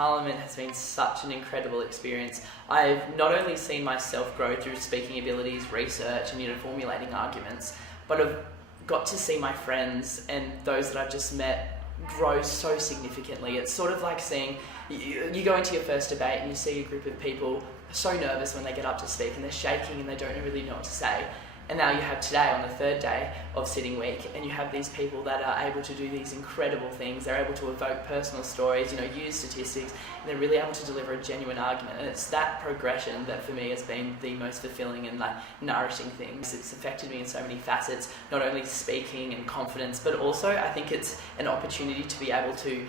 Parliament has been such an incredible experience. I've not only seen myself grow through speaking abilities, research and formulating arguments, but I've got to see my friends and those that I've just met grow so significantly. It's sort of like seeing, you go into your first debate and you see a group of people so nervous when they get up to speak and they're shaking and they don't really know what to say. And now you have today on the third day of sitting week, and you have these people that are able to do these incredible things. They're able to evoke personal stories, use statistics, and they're really able to deliver a genuine argument. And it's that progression that for me has been the most fulfilling and nourishing thing. It's affected me in so many facets, not only speaking and confidence, but also I think it's an opportunity to be able to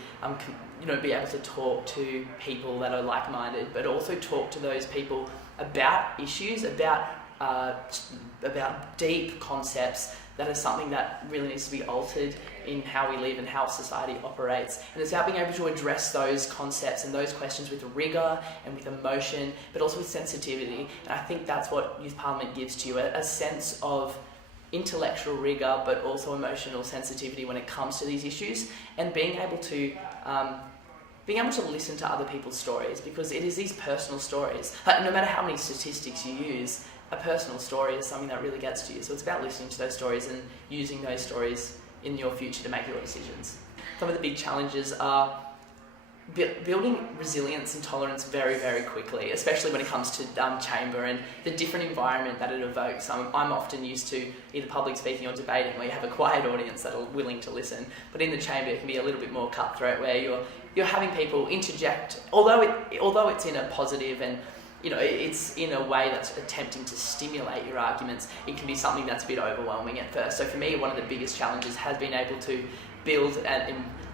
be able to talk to people that are like-minded, but also talk to those people about issues, about deep concepts that are something that really needs to be altered in how we live and how society operates. And it's about being able to address those concepts and those questions with rigour and with emotion, but also with sensitivity. And I think that's what Youth Parliament gives to you, a sense of intellectual rigour, but also emotional sensitivity when it comes to these issues, and being able to listen to other people's stories, because it is these personal stories. No matter how many statistics you use, a personal story is something that really gets to you. So it's about listening to those stories and using those stories in your future to make your decisions. Some of the big challenges are building resilience and tolerance very, very quickly, especially when it comes to chamber and the different environment that it evokes. I'm often used to either public speaking or debating, where you have a quiet audience that are willing to listen. But in the chamber, it can be a little bit more cutthroat, where you're having people interject, although it's in a positive and it's in a way that's attempting to stimulate your arguments. It can be something that's a bit overwhelming at first. So for me, one of the biggest challenges has been able to build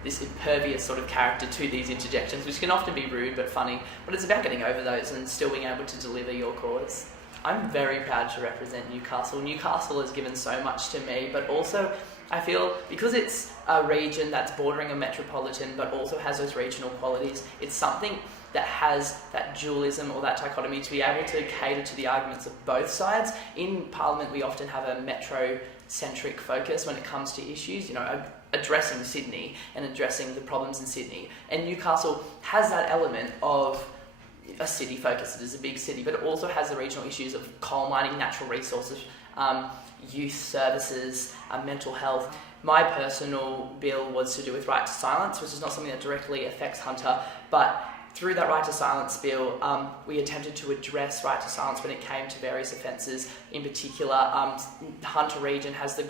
this impervious sort of character to these interjections, which can often be rude but funny. But it's about getting over those and still being able to deliver your cause. I'm very proud to represent Newcastle. Newcastle has given so much to me, but also I feel because it's a region that's bordering a metropolitan but also has those regional qualities, it's something that has that dualism or that dichotomy to be able to cater to the arguments of both sides. In Parliament, we often have a metro-centric focus when it comes to issues, addressing Sydney and addressing the problems in Sydney. And Newcastle has that element of a city focus. It is a big city, but it also has the regional issues of coal mining, natural resources, youth services, mental health. My personal bill was to do with right to silence, which is not something that directly affects Hunter, but through that right to silence bill, we attempted to address right to silence when it came to various offences. In particular, Hunter region has the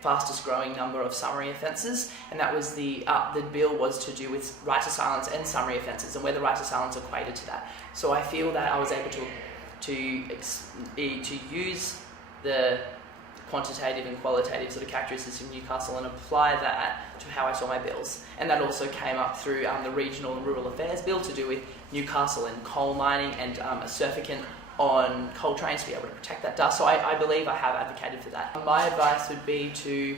fastest growing number of summary offences, and that was the bill was to do with right to silence and summary offences, and where the right to silence equated to that. So I feel that I was able to use the quantitative and qualitative sort of characteristics of Newcastle and apply that to how I saw my bills. And that also came up through the Regional and Rural Affairs Bill to do with Newcastle and coal mining and a surfactant on coal trains to be able to protect that dust. So I believe I have advocated for that. My advice would be to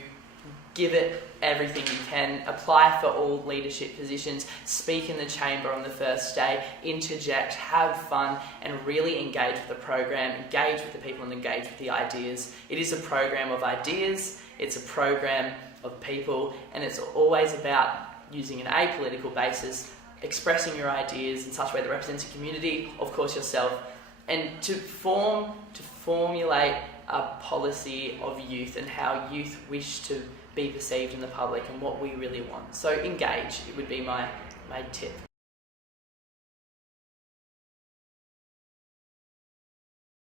give it everything you can, apply for all leadership positions, speak in the chamber on the first day, interject, have fun, and really engage with the program, engage with the people and engage with the ideas. It is a program of ideas, it's a program of people, and it's always about using an apolitical basis, expressing your ideas in such a way that represents your community, of course yourself, and to formulate a policy of youth and how youth wish to be perceived in the public and what we really want. So engage, it would be my tip.